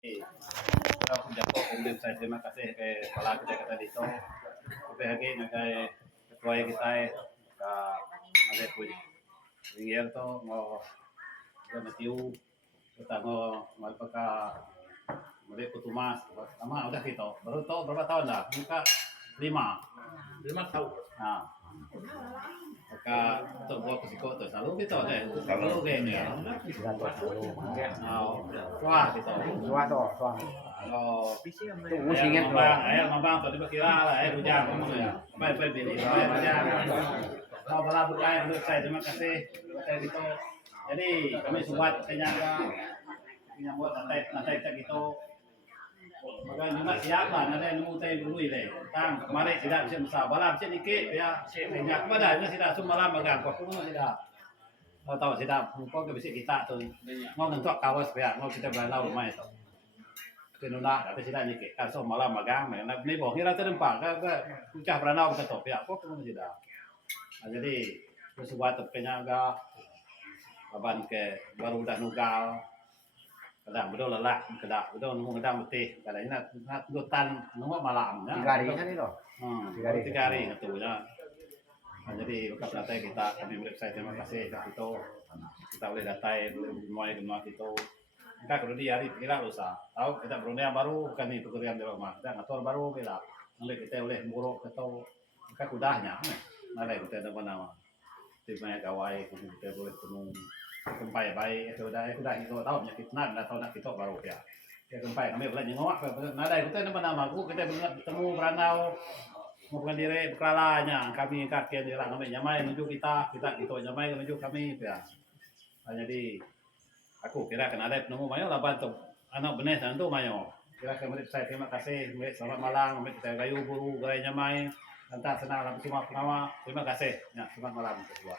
Ako Jaco, saya terima kasih ke kepala kita kata dito. Sampai lagi nagai ketua kita ka ada pun. Ingin to mo gamatiu kita mo malpaka mali ko tumas. Tama udah kita. Baru to berapa tahun dah? Muka 5 tahun. Nah. Maka terbuat kesiko tu selalu kita deh. Selalu gini ya. Wah kita. Dua tu, tuang. Kalau Tunggu singit tu. mambang tadi berkira lah, hujan ngomong ya. Baik beli, hujan. Kalau bala berkait untuk saya terima kasih. Saya gitu. Jadi kami subat penyaga menyambut nanti kita gitu. Maka juga siapa nanti nemu tay dulu ile. Tang kemarin tidak bisa besar balam sih dikit ya. Banyak pada ini tidak semua malam bagang kok pun tidak. Tahu tidak kok ke bisa kita tu. Mau nentok kawas ya, mau kita berlau rumah itu. Kenapa tapi tidak dikit. Kan semua malam bagang, nah ini boh kira terempak ke ucap berlau kita top ya, kok pun tidak. Jadi sesuatu penyaga aban ke baru dah nugal kadang betul lelah betul nunggu kadang betih kadang ini nak dutan nunggu malam ya 3 hari kan itu. 3 hari ketuanya jadi berkat kita kami saya terima kasih itu kita boleh datai boleh mulai dengan itu kita kalau di hari kira lusa tahu kita berunding baru bukan itu pekerjaan di rumah kita ngatur baru kita boleh kita boleh muruk atau kita kudahnya ada kita ada nama timnya kawai kita boleh penuh kempai baik itu dah itu tahu penyakit nan atau nak kita baru ya kempai kami boleh nyengok nada kita nama aku kita bertemu beranau mau diri berkelalanya kami kaki di orang kami nyamai menuju kita itu nyamai menuju kami ya jadi aku kira kena ada penemu mayo lah bantu anak benih tentu mayo kira kami saya terima kasih selamat malam kami kita gayu buru gaya nyamai entah senang dalam semua pengawa terima kasih ya selamat malam kedua